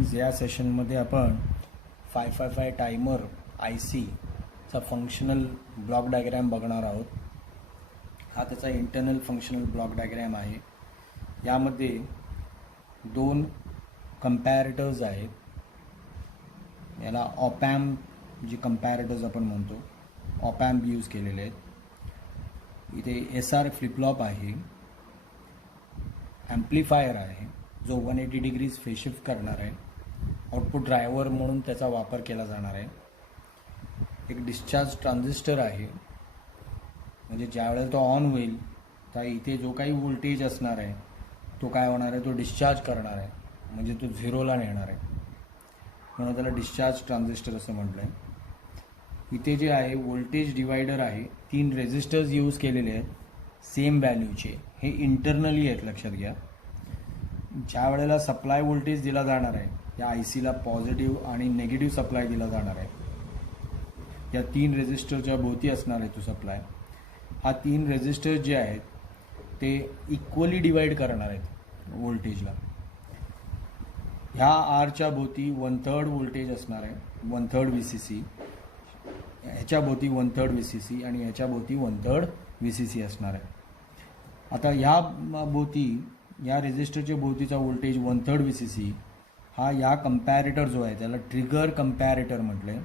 Friends, या सेशनमध्ये आपण 555 टायमर आय सीचा फंक्शनल ब्लॉक डायग्रॅम बघणार आहोत. हा त्याचा इंटरनल फंक्शनल ब्लॉक डायग्रॅम आहे. यामध्ये दोन कंपॅरेटर्स आहेत. याला ऑपॅम्प जी कंपॅरेटर्स आपण म्हणतो, ऑपॅम्प यूज केलेले आहेत. इथे SR फ्लिपफ्लॉप आहे, ॲम्प्लिफायर आहे जो 180 डिग्रीज फेज शिफ्ट करणार आहे. आउटपुट ड्रायव्हर म्हणून त्याचा वापर केला जाणार आहे. एक डिस्चार्ज ट्रान्झिस्टर आहे, म्हणजे ज्यावेळेला तो ऑन होईल तर इथे जो काही व्होल्टेज असणार आहे तो काय होणार आहे, तो डिस्चार्ज करणार आहे, म्हणजे तो झिरोला नेणार आहे. म्हणून त्याला डिस्चार्ज ट्रान्झिस्टर असं म्हटलं आहे. इथे जे आहे व्होल्टेज डिवायडर आहे, 3 रेझिस्टर्स यूज केलेले आहेत सेम व्हॅल्यूचे. हे इंटरनली आहेत, लक्षात घ्या. ज्या वेळेला सप्लाय व्होल्टेज दिला जाणार आहे, या आय सीला पॉझिटिव्ह आणि निगेटिव्ह सप्लाय दिला जाणार आहे. या 3 रेझिस्टरच्या भोवती असणार आहे तो सप्लाय. हा 3 रेझिस्टर जे आहेत ते इक्वली डिवाइड करणार आहेत व्होल्टेजला. ह्या आरच्या भोवती 1/3 व्होल्टेज असणार आहे, 1/3 VCC. ह्याच्या भोवती 1/3 VCC आणि ह्याच्या भोवती 1/3 VCC असणार आहे. आता ह्या भोवती, या रेझिस्टरच्या भोवतीचा व्होल्टेज 1/3 VCC हा या कंपॅरेटर जो आहे त्याला ट्रिगर कंपॅरेटर म्हटलं आहे,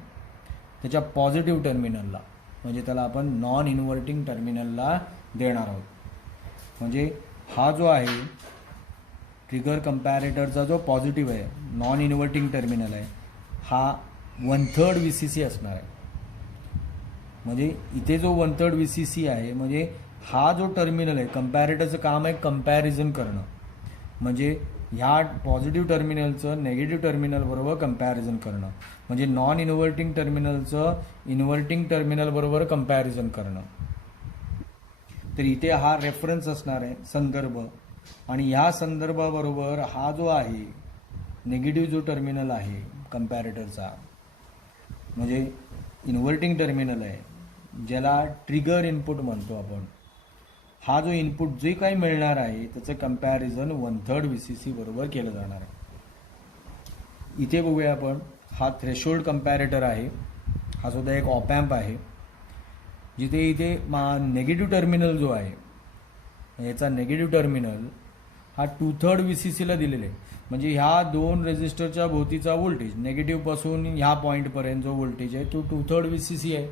त्याच्या पॉझिटिव्ह टर्मिनलला, म्हणजे त्याला आपण नॉन इन्व्हर्टिंग टर्मिनलला देणार आहोत. म्हणजे हा जो आहे ट्रिगर कंपॅरेटरचा जो पॉझिटिव्ह आहे, नॉन इन्व्हर्टिंग टर्मिनल आहे, हा 1/3 VCC असणार आहे. म्हणजे इथे जो 1/3 VCC आहे, म्हणजे हा जो टर्मिनल आहे, कंपॅरेटरचं काम आहे कंपॅरिझन करणं. म्हणजे ह्या पॉझिटिव्ह टर्मिनलचं नेगेटिव्ह टर्मिनलबरोबर कंपॅरिझन करणं, म्हणजे नॉन इन्व्हर्टिंग टर्मिनलचं इन्व्हर्टिंग टर्मिनलबरोबर कंपॅरिझन करणं. तर इथे हा रेफरन्स असणार आहे, संदर्भ. आणि ह्या संदर्भाबरोबर हा जो आहे निगेटिव्ह जो टर्मिनल आहे कंपॅरेटरचा, म्हणजे इन्व्हर्टिंग टर्मिनल आहे, ज्याला ट्रिगर इनपुट म्हणतो आपण, हा जो इनपुट जे काही मिळणार आहे त्याचं कंपॅरिझन 1/3 VCC बरोबर केलं जाणार आहे. इथे बघूया आपण, हा थ्रेशोल्ड कंपॅरेटर आहे. हा सुद्धा एक ऑपॅम्प आहे, जिथे इथे नेगेटिव्ह टर्मिनल जो आहे, याचा नेगेटिव्ह टर्मिनल हा 2/3 VCCला दिलेला आहे. म्हणजे ह्या 2 रेझिस्टरच्या भोवतीचा व्होल्टेज नेगेटिव्हपासून ह्या पॉईंटपर्यंत जो व्होल्टेज आहे तो 2/3 VCC आहे.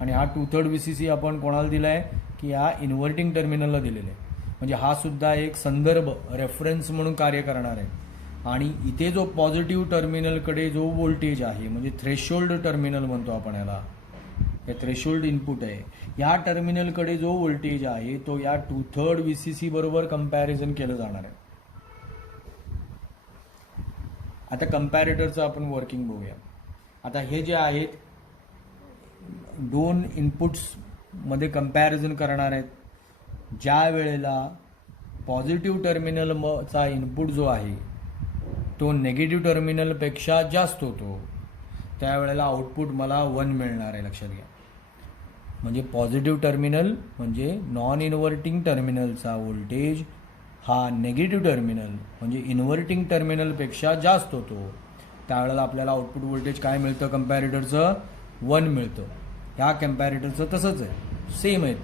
आणि हा 2/3 VCC आपण कोणाला दिला आहे की या इन्व्हर्टिंग टर्मिनलला दिलेलं आहे. म्हणजे हा सुद्धा एक संदर्भ, रेफरन्स म्हणून कार्य करणार आहे. आणि इथे जो पॉझिटिव्ह टर्मिनलकडे जो व्होल्टेज आहे, म्हणजे थ्रेशोल्ड टर्मिनल म्हणतो आपण याला, हे थ्रेशोल्ड इनपुट आहे, या टर्मिनलकडे जो व्होल्टेज आहे तो या 2/3 VCC बरोबर कंपॅरिझन केलं जाणार आहे. आता कंपॅरेटरचं आपण वर्किंग बघूया. आता हे जे आहेत 2 इनपुट्समध्ये कंपॅरिझन करणार आहेत. ज्या वेळेला पॉझिटिव्ह टर्मिनलचा इनपुट जो आहे तो नेगेटिव्ह टर्मिनलपेक्षा जास्त होतो, त्यावेळेला आउटपुट मला 1 मिळणार आहे, लक्षात घ्या. म्हणजे पॉझिटिव्ह टर्मिनल म्हणजे नॉन इन्व्हर्टिंग टर्मिनलचा व्होल्टेज हा नेगेटिव्ह टर्मिनल म्हणजे इन्व्हर्टिंग टर्मिनलपेक्षा जास्त होतो, त्यावेळेला आपल्याला आउटपुट व्होल्टेज काय मिळतं, कंपॅरेटरचं 1 मिळतं. ह्या कंपॅरेटरचं तसंच आहे, सेम आहेत.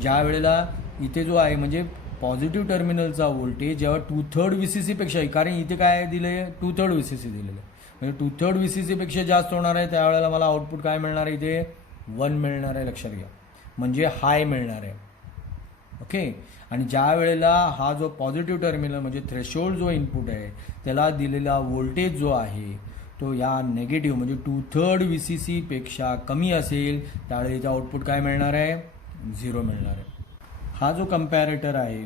ज्या वेळेला इथे जो आहे म्हणजे पॉझिटिव्ह टर्मिनलचा व्होल्टेज जेव्हा 2/3 VCCपेक्षा, कारण इथे काय दिलं आहे, 2/3 VCC दिलेलं आहे, म्हणजे 2/3 VCCपेक्षा जास्त होणार आहे, त्यावेळेला मला आउटपुट काय मिळणार आहे, इथे 1 मिळणार आहे, लक्षात घ्या. म्हणजे हाय मिळणार आहे. ओके. आणि ज्या वेळेला हा जो पॉझिटिव्ह टर्मिनल म्हणजे थ्रेशोल्ड जो इनपुट आहे त्याला दिलेला व्होल्टेज जो आहे तो या नेगेटिव्ह म्हणजे 2/3 VCC पेक्षा कमी असेल, त्यावेळेला इथे आउटपुट काय मिळणार आहे, 0 मिळणार आहे. हा जो कंपॅरेटर आहे,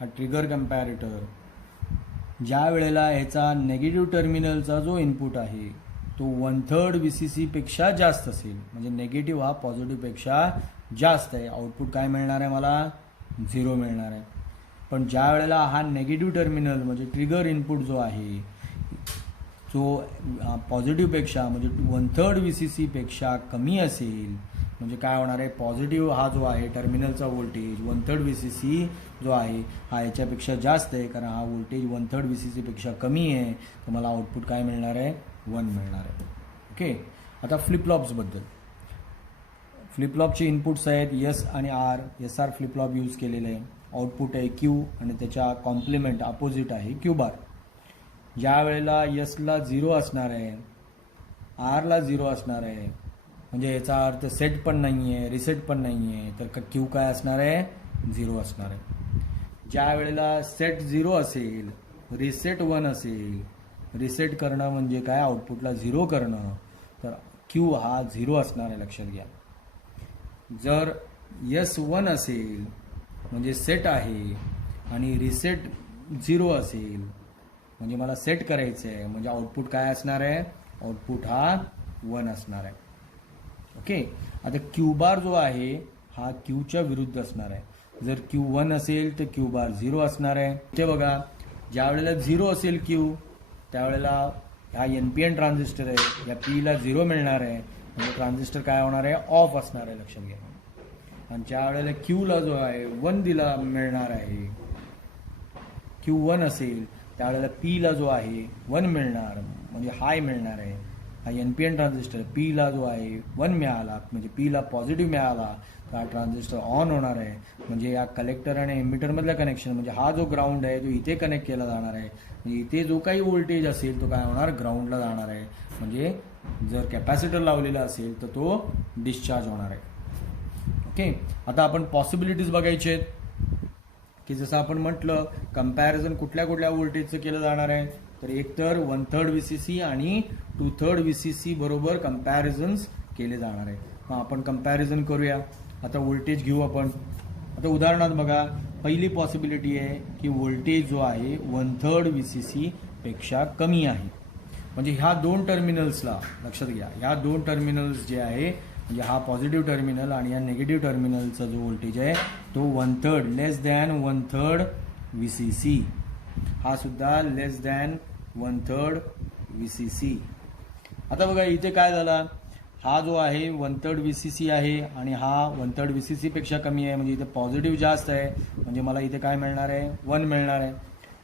हा ट्रिगर कंपॅरेटर, ज्या वेळेला ह्याचा नेगेटिव्ह टर्मिनलचा जो इनपुट आहे तो 1/3 VCC पेक्षा जास्त असेल, म्हणजे नेगेटिव्ह हा पॉझिटिव्हपेक्षा जास्त आहे, आउटपुट काय मिळणार आहे, मला 0 मिळणार आहे. पण ज्या वेळेला हा नेगेटिव्ह टर्मिनल म्हणजे ट्रिगर इनपुट जो आहे जो पॉझिटिव्हपेक्षा म्हणजे 1/3 VCC पेक्षा कमी असेल, म्हणजे काय होणार आहे, पॉझिटिव्ह हा जो आहे टर्मिनलचा व्होल्टेज 1/3 VCC जो आहे हा याच्यापेक्षा जास्त आहे, कारण हा व्होल्टेज 1/3 VCC पेक्षा कमी आहे, तर मला आउटपुट काय मिळणार आहे, 1 मिळणार आहे. ओके. आता फ्लिपफ्लॉप्सबद्दल, फ्लिपफ्लॉपचे इनपुट्स आहेत एस आणि आर. SR फ्लिपफ्लॉप यूज केलेलं आहे. आउटपुट आहे क्यू आणि त्याच्या कॉम्प्लिमेंट अपोजिट आहे क्यू बार. ज्या वेळेला एसला 0 असणार आहे, आरला 0 असणार आहे, म्हणजे याचा अर्थ सेट पण नाही आहे, रिसेट पण नाही आहे, तर क्यू काय असणार आहे, 0 असणार आहे. ज्या वेळेला सेट 0 असेल, रिसेट 1 असेल, रिसेट करणं म्हणजे काय, आउटपुटला 0 करणं, तर क्यू हा 0 असणार आहे, लक्षात घ्या. जर S1 असेल म्हणजे सेट आहे आणि रिसेट 0 असेल म्हणजे मला सेट करायचं आहे, म्हणजे आउटपुट काय असणार आहे, आउटपुट हा 1 असणार आहे. ओके. आता क्यू बार जो आहे हा क्यूच्या विरुद्ध असणार आहे. जर क्यू 1 असेल तर क्यू बार 0 असणार आहे. इथे बघा, ज्या वेळेला 0 असेल क्यू, त्यावेळेला हा NPN ट्रान्झिस्टर आहे, या पीला 0 मिळणार आहे, म्हणजे ट्रान्झिस्टर काय होणार आहे, ऑफ असणार आहे, लक्षात घ्या. आणि ज्या वेळेला क्यूला जो आहे 1 दिला मिळणार आहे, क्यू 1 असेल त्यावेळेला पीला जो आहे 1 मिळणार, म्हणजे हाय मिळणार आहे. हा NPN ट्रान्झिस्टर पीला जो आहे 1 मिळाला, म्हणजे पीला पॉझिटिव्ह मिळाला, तर हा ट्रान्झिस्टर ऑन होणार आहे. म्हणजे या कलेक्टर आणि एमिटरमधलं कनेक्शन, म्हणजे हा जो ग्राउंड आहे तो इथे कनेक्ट केला जाणार आहे, म्हणजे इथे जो काही व्होल्टेज असेल तो काय होणार, ग्राउंडला जाणार आहे. म्हणजे जर कॅपॅसिटर लावलेला असेल तर तो डिस्चार्ज होणार आहे. ओके. आता आपण पॉसिबिलिटीज बघायचे आहेत, की जसं आपण म्हटलं कंपॅरिझन कुठल्या कुठल्या व्होल्टेजचं केलं जाणार आहे, तर एक तर 1/3 VCC आणि 2/3 VCC बरोबर कंपॅरिझन्स केले जाणार आहे. मग आपण कंपॅरिझन करूया. आता व्होल्टेज घेऊ आपण. आता उदाहरणार्थ बघा, पहिली पॉसिबिलिटी आहे की व्होल्टेज जो आहे 1/3 VCC पेक्षा कमी आहे. म्हणजे ह्या दोन टर्मिनल्सला लक्षात घ्या, ह्या दोन टर्मिनल्स जे आहे, म्हणजे हा पॉझिटिव्ह टर्मिनल आणि या निगेटिव्ह टर्मिनलचा जो व्होल्टेज आहे तो 1/3 लेस दॅन 1/3 VCC, हा सुद्धा लेस दॅन 1/3 VCC. आता बघा इथे काय झाला, हा जो आहे 1/3 VCC आहे आणि हा 1/3 VCC पेक्षा कमी आहे, म्हणजे इथे पॉझिटिव्ह जास्त आहे, म्हणजे मला इथे काय मिळणार आहे, 1 मिळणार आहे.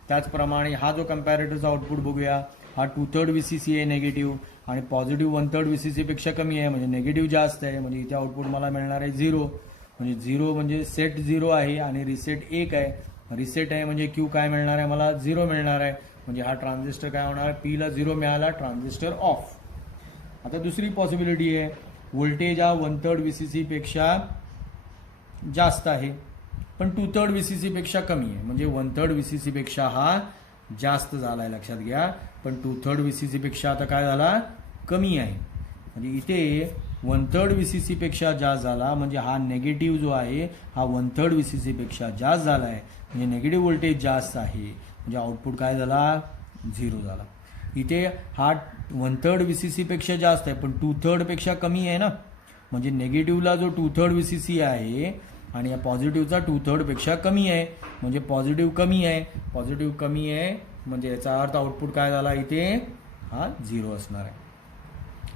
त्याचप्रमाणे हा जो कंपॅरेटरचा आउटपुट बघूया, हा 2/3 VCC आहे निगेटिव्ह आणि पॉझिटिव्ह 1/3 VCC पेक्षा कमी आहे, म्हणजे निगेटिव्ह जास्त आहे, म्हणजे इथे आउटपुट मला मिळणार आहे 0. म्हणजे 0 म्हणजे सेट 0 आहे आणि रिसेट 1 आहे. रिसेट आहे म्हणजे क्यू काय मिळणार आहे, मला 0 मिळणार आहे, म्हणजे हा ट्रान्झिस्टर काय होणार, पीला 0 मिळाला, ट्रान्झिस्टर ऑफ. आता दुसरी पॉसिबिलिटी आहे, व्होल्टेज हा 1/3 VCC पेक्षा जास्त आहे पण 2/3 VCC पेक्षा कमी आहे, म्हणजे 1/3 VCC पेक्षा हा जास्त झाला आहे, लक्षात घ्या. पण 2/3 VCC पेक्षा आता काय झाला, कमी आहे. म्हणजे इथे 1/3 VCC पेक्षा जास्त झाला, म्हणजे हा नेगेटिव्ह जो आहे हा 1/3 VCC पेक्षा जास्त झाला आहे, म्हणजे नेगेटिव्ह व्होल्टेज जास्त आहे, म्हणजे आउटपुट काय झाला, 0 झाला. इथे हा 1/3 VCC पेक्षा जास्त आहे पण 2/3 पेक्षा कमी आहे ना, म्हणजे नेगेटिव्हला जो 2/3 VCC आहे आणि या पॉझिटिव्हचा 2/3 पेक्षा कमी आहे, म्हणजे पॉझिटिव्ह कमी आहे, पॉझिटिव्ह कमी आहे, म्हणजे याचा अर्थ आउटपुट काय झाला, इथे हा 0 असणार आहे.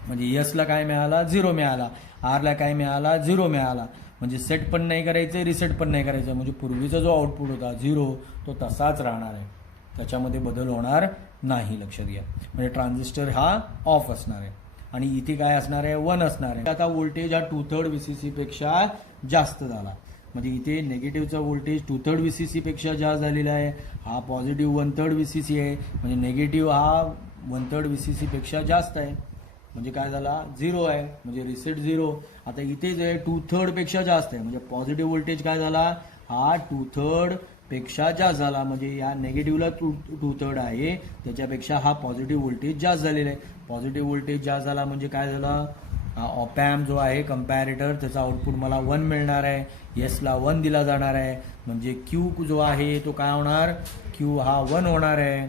म्हणजे यसला काय मिळाला, 0 मिळाला, आरला काय मिळाला, 0 मिळाला, म्हणजे सेट पण नाही करायचं, रिसेट पण नाही करायचं, म्हणजे पूर्वीचा जो आउटपुट होता 0 तो तसाच राहणार आहे, त्याच्यामध्ये बदल होणार नाही, लक्षात घ्या. म्हणजे ट्रान्झिस्टर हा ऑफ असणार आहे आणि इथे काय असणार आहे, 1 असणार आहे. आता व्होल्टेज हा 2/3 VCC पेक्षा जास्त झाला, म्हणजे इथे नेगेटिव्हचा व्होल्टेज 2/3 VCC पेक्षा जास्त झालेला आहे, हा पॉझिटिव्ह 1/3 VCC आहे, म्हणजे नेगेटिव्ह हा 1/3 VCC पेक्षा जास्त आहे, म्हणजे काय झाला, 0 आहे, म्हणजे रिसेट 0. आता इथे जे 2/3 पेक्षा जास्त आहे, म्हणजे पॉझिटिव्ह व्होल्टेज काय झाला, हा 2/3 पेक्षा जास्त झाला, म्हणजे या नेगेटिव्हला 2/3 आहे त्याच्यापेक्षा हा पॉझिटिव्ह व्होल्टेज जास्त झालेला आहे. पॉझिटिव्ह व्होल्टेज जास्त झाला म्हणजे काय झालं, ऑपॅम्प जो आहे कंपॅरेटर त्याचा आउटपुट मला 1 मिळणार आहे, यसला 1 दिला जाणार आहे, म्हणजे क्यू जो आहे तो काय होणार, क्यू हा 1 होणार आहे,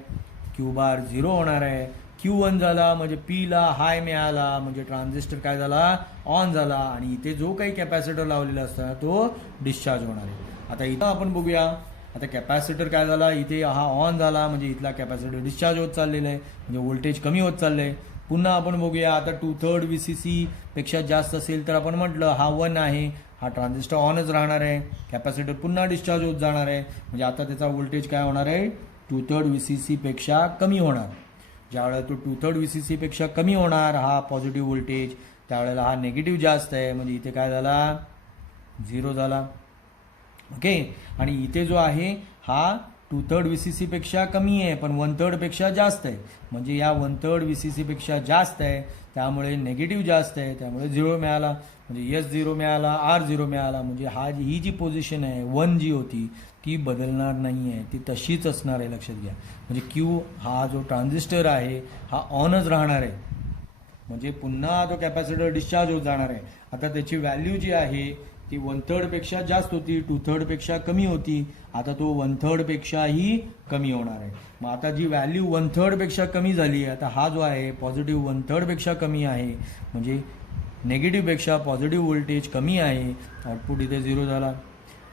क्यू बार 0 होणार आहे. क्यू 1 झाला म्हणजे पीला हाय मिळाला, म्हणजे ट्रान्झिस्टर काय झाला, ऑन झाला आणि इथे जो काही कॅपॅसिटर लावलेला असता तो डिस्चार्ज होणार आहे. आता इथं आपण बघूया, आता कॅपॅसिटर काय झाला, इथे हा ऑन झाला म्हणजे इथला कॅपॅसिटर डिस्चार्ज होत चाललेला आहे, म्हणजे व्होल्टेज कमी होत चाललं आहे. पुन्हा आपण बघूया. आता 2/3 VCC पेक्षा जास्त असेल तर आपण म्हटलं हा 1 आहे, हा ट्रान्झिस्टर ऑनच राहणार आहे, कॅपॅसिटर पुन्हा डिस्चार्ज होत जाणार आहे. म्हणजे आता त्याचा व्होल्टेज काय होणार आहे, 2/3 VCC पेक्षा कमी होणार. ज्यावेळेला तो 2/3 VCC पेक्षा कमी होणार हा पॉझिटिव्ह व्होल्टेज, त्यावेळेला हा निगेटिव्ह जास्त आहे, म्हणजे इथे काय झाला, 0 झाला. ओके. आणि इथे जो आहे हा 2/3 VCC पेक्षा कमी आहे पण 1/3 पेक्षा जास्त आहे, म्हणजे या 1/3 VCC पेक्षा जास्त आहे, त्यामुळे निगेटिव्ह जास्त आहे, त्यामुळे 0 मिळाला. म्हणजे S0 मिळाला, R0 मिळाला. म्हणजे ही जी पोझिशन आहे 1 जी होती ती बदलणार नाही आहे, ती तशीच असणार आहे, लक्षात घ्या. म्हणजे Q हा जो ट्रान्झिस्टर आहे हा ऑनच राहणार आहे, म्हणजे पुन्हा तो कॅपॅसिटर डिस्चार्ज होत जाणार आहे. आता त्याची व्हॅल्यू जी आहे ती 1/3 पेक्षा जास्त होती, 2/3 पेक्षा कमी होती, आता तो 1/3 पेक्षाही कमी होणार आहे. मग आता जी व्हॅल्यू 1/3 पेक्षा कमी झाली, आता हा जो आहे पॉझिटिव्ह 1/3 पेक्षा कमी आहे, म्हणजे निगेटिव्ह पेक्षा पॉझिटिव्ह व्होल्टेज कमी आहे, आउटपुट इथे 0 झाला.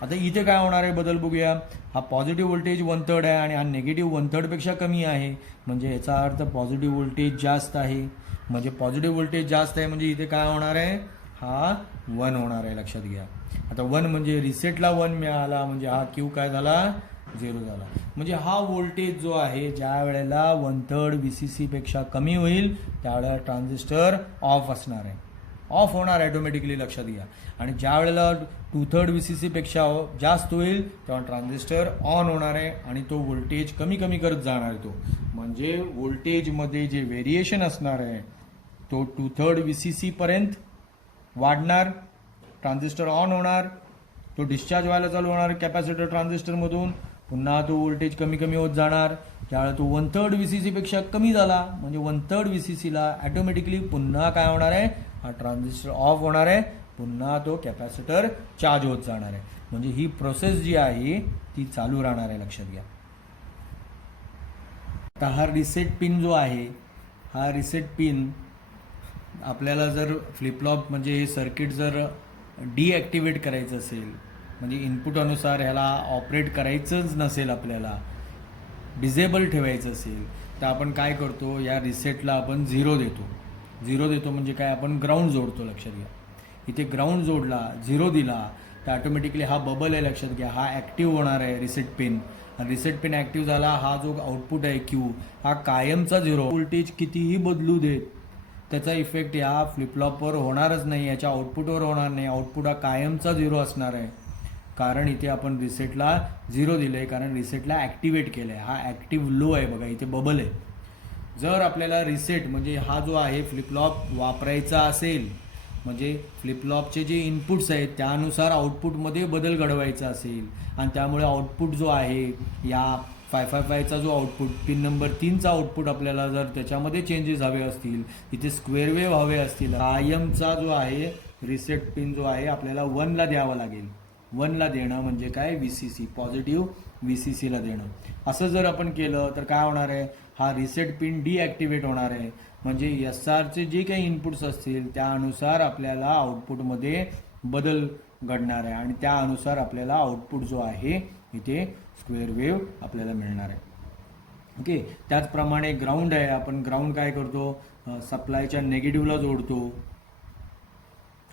आता इथे काय होणार आहे बदल बघूया. हा पॉझिटिव्ह व्होल्टेज 1/3 आहे आणि हा निगेटिव्ह 1/3 पेक्षा कमी आहे, म्हणजे याचा अर्थ पॉझिटिव्ह व्होल्टेज जास्त आहे. म्हणजे पॉझिटिव्ह व्होल्टेज जास्त आहे म्हणजे इथे काय होणार आहे, हा 1 होणार आहे, लक्षात घ्या. आता 1 म्हणजे रिसेटला 1 मिळाला, म्हणजे हा Q काय झाला, 0 झाला. म्हणजे हा व्होल्टेज जो आहे ज्या वेळेला 1/3 VCC पेक्षा कमी होईल त्यावेळेला ट्रान्झिस्टर ऑफ असणार आहे, ऑफ होणार ॲटोमॅटिकली, लक्षात घ्या. आणि ज्या वेळेला 2/3 VCC पेक्षा जास्त होईल तेव्हा ट्रान्झिस्टर ऑन होणार आहे आणि तो व्होल्टेज कमी कमी करत जाणार आहे. तो म्हणजे व्होल्टेजमध्ये जे व्हेरिएशन असणार आहे तो 2/3 VCC पर्यंत वाढणार, ट्रान्झिस्टर ऑन होणार, तो डिस्चार्ज व्हायला चालू होणार कॅपॅसिटर ट्रान्झिस्टरमधून, पुन्हा तो व्होल्टेज कमी कमी होत जाणार. त्यावेळेला तो 1/3 VCC पेक्षा कमी झाला म्हणजे 1/3 VCCला ॲटोमॅटिकली पुन्हा काय होणार आहे, हा ट्रान्झिस्टर ऑफ होणार आहे, पुन्हा तो कॅपॅसिटर चार्ज होत जाणार आहे. म्हणजे ही प्रोसेस जी आहे ती चालू राहणार आहे, लक्षात घ्या. आता हा रिसेट पिन जो आहे, हा रिसेट पिन आपल्याला जर फ्लिपफ्लॉप म्हणजे हे सर्किट जर डिॲक्टिवेट करायचं असेल, म्हणजे इनपुट अनुसार ह्याला ऑपरेट करायचंच नसेल, आपल्याला डिझेबल ठेवायचं असेल, तर आपण काय करतो, या रिसेटला आपण 0 देतो. 0 देतो म्हणजे काय, आपण ग्राउंड जोडतो, लक्षात घ्या. इथे ग्राउंड जोडला, 0 दिला तर ऑटोमॅटिकली हा बबल आहे, लक्षात घ्या, हा ॲक्टिव्ह होणार आहे रिसेट पिन. आणि रिसेट पिन ॲक्टिव्ह झाला, हा जो आउटपुट आहे Q हा कायमचा 0. व्होल्टेज कितीही बदलू देत त्याचा इफेक्ट या फ्लिपफ्लॉपवर होणारच नाही, याच्या आउटपुटवर होणार नाही. आउटपुट हा कायमचा 0 असणार आहे, कारण इथे आपण रिसेटला 0 दिलं आहे, कारण रिसेटला ॲक्टिवेट केलं आहे. हा ॲक्टिव्ह लो आहे, बघा इथे बबल आहे. जर आपल्याला रिसेट म्हणजे हा जो आहे फ्लिपफ्लॉप वापरायचा असेल, म्हणजे फ्लिपफ्लॉपचे जे इनपुट्स आहेत त्यानुसार आउटपुटमध्ये बदल घडवायचा असेल आणि त्यामुळे आउटपुट जो आहे या 555चा जो आउटपुट पिन नंबर 3चा आउटपुट आपल्याला जर त्याच्यामध्ये चेंजेस हवे असतील, इथे स्क्वेअर वेव्ह हवे असतील, कायमचा जो आहे रिसेट पिन जो आहे आपल्याला 1ला द्यावा लागेल. 1ला देणं म्हणजे काय, VCC पॉझिटिव्ह VCCला देणं. असं जर आपण केलं तर काय होणार आहे, हा रिसेट पिन डिॲक्टिवेट होणार आहे. म्हणजे SRचे जे काही इनपुट्स असतील त्यानुसार आपल्याला आउटपुटमध्ये बदल घडणार आहे आणि त्यानुसार आपल्याला आउटपुट जो आहे इथे स्क्वेअर वेव्ह आपल्याला मिळणार आहे. ओके. त्याचप्रमाणे ग्राउंड आहे, आपण ग्राउंड काय करतो, सप्लायच्या नेगेटिव्हला जोडतो.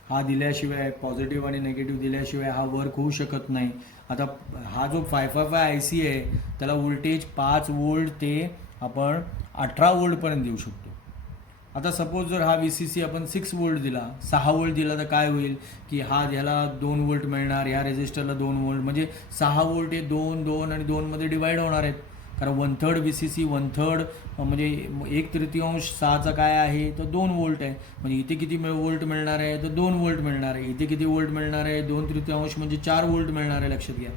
हा दिल्याशिवाय, पॉझिटिव्ह आणि निगेटिव्ह दिल्याशिवाय हा वर्क होऊ शकत नाही. आता हा जो 555 IC आहे त्याला व्होल्टेज 5 वोल्ट ते आपण 18 वोल्टपर्यंत देऊ शकतो. आता सपोज जर हा VCC आपण 6 वोल्ट दिला, 6 वोल्ट दिला तर काय होईल की हा ह्याला 2 वोल्ट मिळणार, या रेजिस्टरला 2 वोल्ट, म्हणजे 6 वोल्ट हे 2 2 आणि 2 मध्ये डिवाइड होणार आहेत. कारण 1/3 VCC 1/3 म्हणजे 1/3 6चा काय आहे तर 2 वोल्ट आहे. म्हणजे इथे किती वोल्ट मिळणार आहे तर 2 वोल्ट मिळणार आहे. इथे किती वोल्ट मिळणार आहे, 2/3 म्हणजे 4 वोल्ट मिळणार आहे, लक्षात घ्या.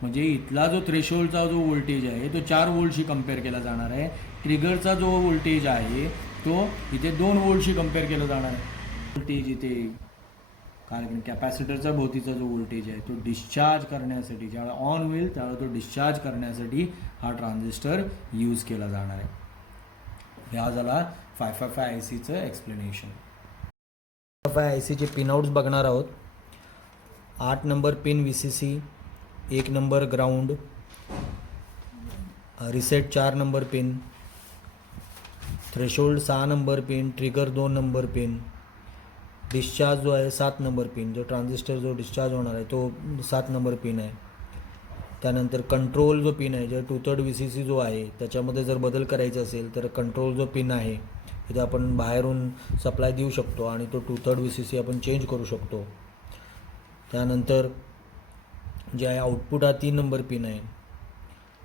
म्हणजे इथला जो थ्रेशोल्डचा जो व्होल्टेज आहे तो 4 वोल्टशी कम्पेअर केला जाणार आहे. ट्रिगरचा जो व्होल्टेज आहे तो इथे 2 वोल्टशी कम्पेअर केला जाणार आहे. व्होल्टेज इथे, कारण कॅपॅसिटरचा भोवतीचा जो व्होल्टेज आहे तो डिस्चार्ज करण्यासाठी, ज्यावेळेला ऑन होईल त्यावेळेला तो डिस्चार्ज करण्यासाठी हा ट्रान्झिस्टर यूज केला जाणार आहे. हा झाला 555 ICचं एक्सप्लेनेशन. 555 ICचे पिनआउट्स बघणार आहोत. 8 number pin VCC, 1 number ground, reset 4 number pin, threshold 6 number pin, trigger 2 number pin, discharge जो आहे 7 नंबर पिन, जो ट्रान्झिस्टर जो डिस्चार्ज होणार आहे तो 7 नंबर पिन आहे. त्यानंतर कंट्रोल जो पिन आहे, जे 2/3 VCC जो आहे त्याच्यामध्ये जर बदल करायचा असेल तर कंट्रोल जो पिन आहे इथे आपण बाहेरून सप्लाय देऊ शकतो आणि तो 2/3 VCC आपण चेंज करू शकतो. त्यानंतर जे आहे आउटपुट हा 3 नंबर पिन आहे.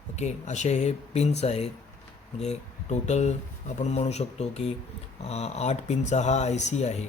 ओके, असे हे पिन्स आहेत. म्हणजे टोटल आपण म्हणू शकतो की 8 पिनचा हा IC आहे.